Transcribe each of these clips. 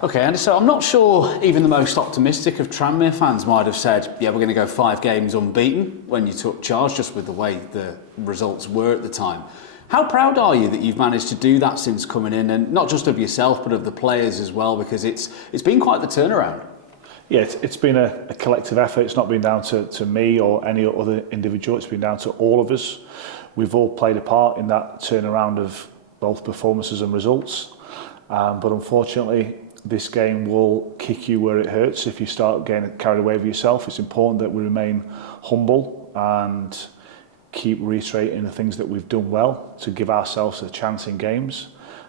Okay, and so I'm not sure even the most optimistic of Tranmere fans might have said, yeah, we're going to go 5 games unbeaten when you took charge, just with the way the results were at the time. How proud are you that you've managed to do that since coming in, and not just of yourself but of the players as well, because it's been quite the turnaround? Yeah, it's been a collective effort. It's not been down to me or any other individual. It's been down to all of us. We've all played a part in that turnaround of both performances and results. But unfortunately, this game will kick you where it hurts if you start getting carried away with yourself. It's important that we remain humble and keep reiterating the things that we've done well to give ourselves a chance in games,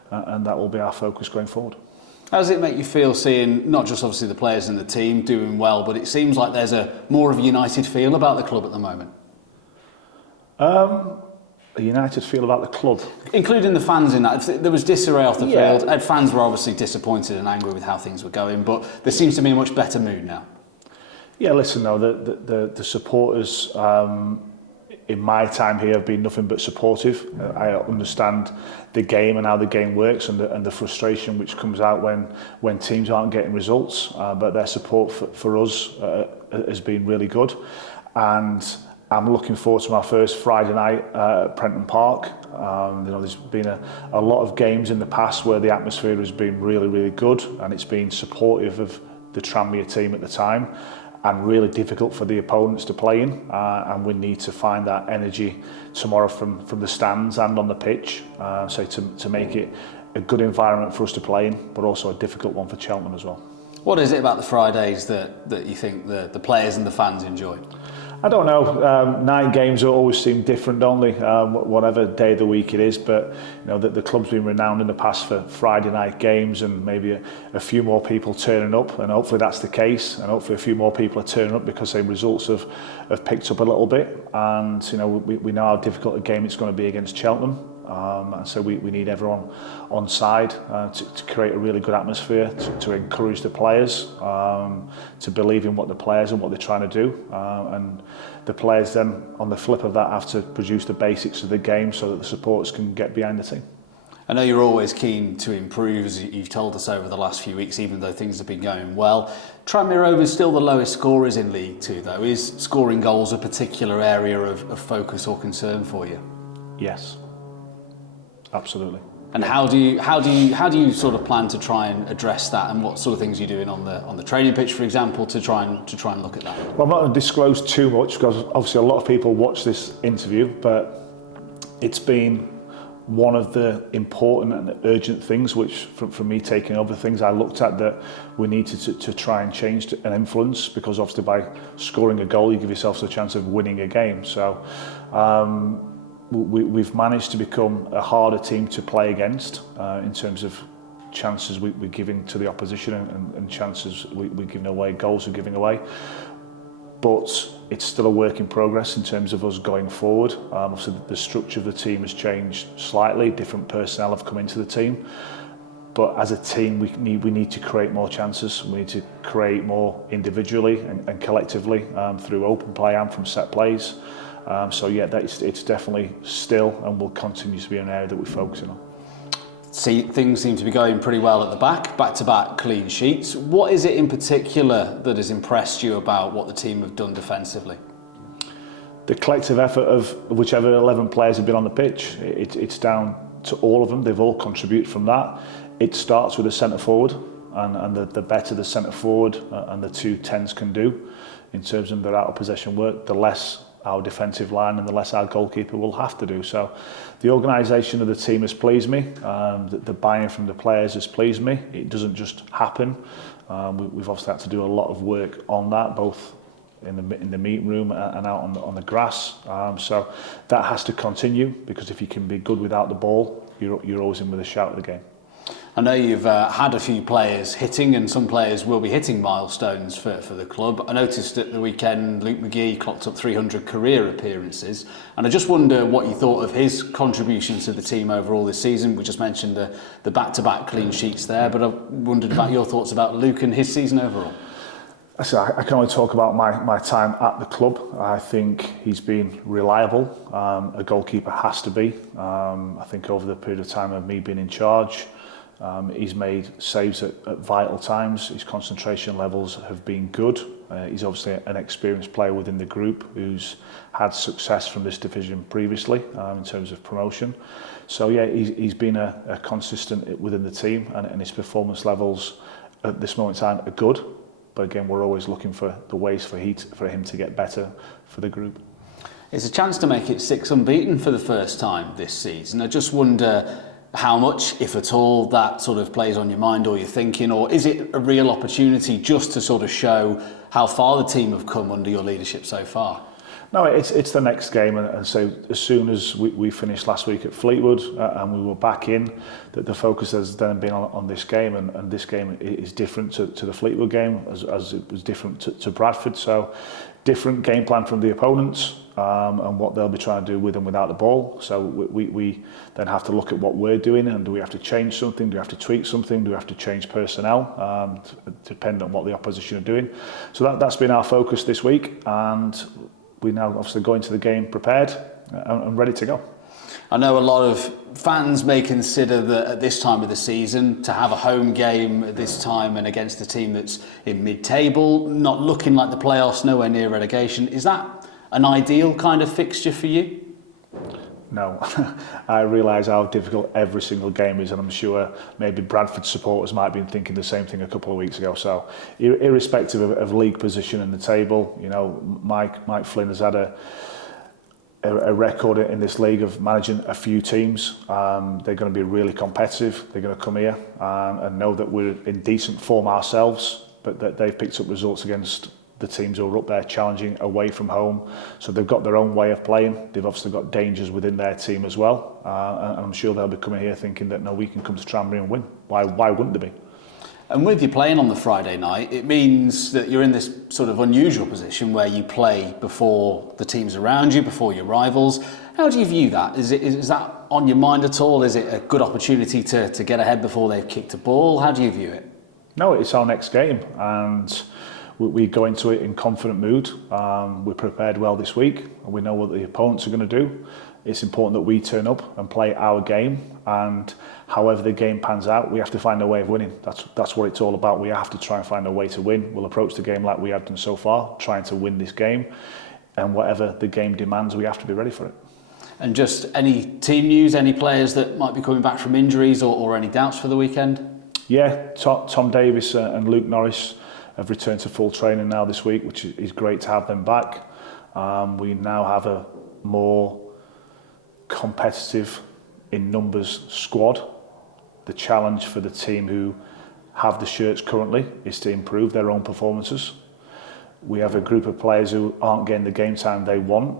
and that will be our focus going forward. How does it make you feel seeing not just obviously the players and the team doing well, but it seems like there's a more of a united feel about the club at the moment? A united feel about the club? Including the fans in that. There was disarray off the field. Fans were obviously disappointed and angry with how things were going, but there seems to be a much better mood now. Yeah, listen, though, the supporters in my time here have been nothing but supportive. I understand the game and how the game works, and the frustration which comes out when teams aren't getting results, but their support for us has been really good, and I'm looking forward to my first Friday night at Prenton Park. There's been a lot of games in the past where the atmosphere has been really, really good, and it's been supportive of the Tranmere team at the time, and really difficult for the opponents to play in, and we need to find that energy tomorrow from the stands and on the pitch, so to make it a good environment for us to play in, but also a difficult one for Cheltenham as well. What is it about the Fridays that you think the players and the fans enjoy? I don't know. Night games always seem different, don't they? Whatever day of the week it is, but the club's been renowned in the past for Friday night games, and maybe a few more people turning up, and hopefully that's the case, and hopefully a few more people are turning up because the results have picked up a little bit, and we know how difficult a game it's going to be against Cheltenham. And so we need everyone on side to create a really good atmosphere, to encourage the players, to believe in what the players and what they're trying to do, and the players then on the flip of that have to produce the basics of the game so that the supporters can get behind the team. I know you're always keen to improve, as you've told us over the last few weeks, even though things have been going well. Tranmere Rovers still the lowest scorers in League 2 though. Is scoring goals a particular area of focus or concern for you? Yes. Absolutely. And how do you sort of plan to try and address that, and what sort of things are you doing on the training pitch, for example, to try and look at that? Well, I'm not going to disclose too much because obviously a lot of people watch this interview, but it's been one of the important and urgent things which, from me taking over, things I looked at that we needed to try and change and influence, because obviously by scoring a goal you give yourself a chance of winning a game. So we've managed to become a harder team to play against in terms of chances we're giving to the opposition, and chances we're giving away, goals we're giving away. But it's still a work in progress in terms of us going forward. Obviously the structure of the team has changed slightly, different personnel have come into the team. But as a team, we need to create more chances. We need to create more individually and collectively through open play and from set plays. So yeah, it's definitely still and will continue to be an area that we're focusing on. See, things seem to be going pretty well at the back-to-back clean sheets. What is it in particular that has impressed you about what the team have done defensively? The collective effort of whichever 11 players have been on the pitch. It's down to all of them. They've all contributed from that. It starts with the centre forward, and the better the centre forward and the 2 10s can do in terms of their out of possession work, the less our defensive line and the less our goalkeeper will have to do. So the organisation of the team has pleased me, the buy-in from the players has pleased me. It doesn't just happen. We've obviously had to do a lot of work on that, both in the meeting room and out on the grass. So that has to continue, because if you can be good without the ball, you're always in with a shout at the game. I know you've had a few players hitting, and some players will be hitting milestones for the club. I noticed at the weekend 𝗦𝗧𝗔𝗬𝗎 clocked up 300 career appearances, and I just wonder what you thought of his contribution to the team overall this season. We just mentioned the back-to-back clean sheets there, but I wondered about your thoughts about Luke and his season overall. So I can only talk about my time at the club. I think he's been reliable. A goalkeeper has to be. I think over the period of time of me being in charge, He's made saves at vital times. His concentration levels have been good. He's obviously an experienced player within the group who's had success from this division previously in terms of promotion. So yeah, he's been a consistent within the team, and his performance levels at this moment in time are good. But again, we're always looking for the ways for him to get better for the group. It's a chance to make it 6 unbeaten for the first time this season. I just wonder how much, if at all, that sort of plays on your mind or your thinking, or is it a real opportunity just to sort of show how far the team have come under your leadership so far? No, it's the next game, and so as soon as we finished last week at Fleetwood and we were back in, that the focus has then been on this game, and this game is different to the Fleetwood game as it was different to Bradford. So different game plan from the opponents and what they'll be trying to do with and without the ball. So we then have to look at what we're doing, and do we have to change something? Do we have to tweak something? Do we have to change personnel? Depending on what the opposition are doing. So that's been our focus this week, and we now obviously go into the game prepared and ready to go. I know a lot of fans may consider that at this time of the season, to have a home game at this time and against a team that's in mid-table, not looking like the playoffs, nowhere near relegation, is that an ideal kind of fixture for you? No, I realise how difficult every single game is, and I'm sure maybe Bradford supporters might have been thinking the same thing a couple of weeks ago. So, irrespective of league position in the table, you know, Mike Flynn has had a record in this league of managing a few teams. They're going to be really competitive. They're going to come here and know that we're in decent form ourselves, but that they've picked up results against the teams who are up there challenging away from home. So they've got their own way of playing. They've obviously got dangers within their team as well. And I'm sure they'll be coming here thinking that, no, we can come to Tranmere and win. Why wouldn't they be? And with you playing on the Friday night, it means that you're in this sort of unusual position where you play before the teams around you, before your rivals. How do you view that? Is that on your mind at all? Is it a good opportunity to get ahead before they've kicked a ball? How do you view it? No, it's our next game, and we go into it in confident mood. We're prepared well this week, and we know what the opponents are going to do. It's important that we turn up and play our game, and however the game pans out, we have to find a way of winning. That's what it's all about. We have to try and find a way to win. We'll approach the game like we have done so far, trying to win this game, and whatever the game demands, we have to be ready for it. And just any team news, any players that might be coming back from injuries or any doubts for the weekend? Yeah, Tom Davies and Luke Norris have returned to full training now this week, which is great to have them back. We now have a more competitive in numbers squad. The challenge for the team who have the shirts currently is to improve their own performances. We have a group of players who aren't getting the game time they want,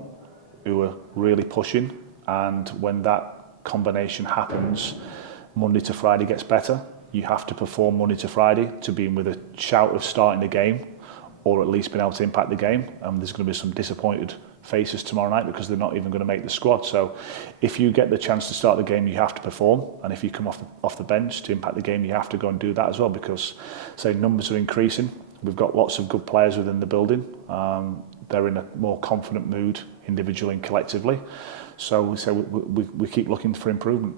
who are really pushing, and when that combination happens, Monday to Friday gets better. You have to perform Monday to Friday to be in with a shout of starting the game, or at least being able to impact the game. There's going to be some disappointed faces tomorrow night because they're not even going to make the squad. So if you get the chance to start the game, you have to perform, and if you come off the bench to impact the game, you have to go and do that as well, because say numbers are increasing. We've got lots of good players within the building. They're in a more confident mood individually and collectively. So we keep looking for improvement.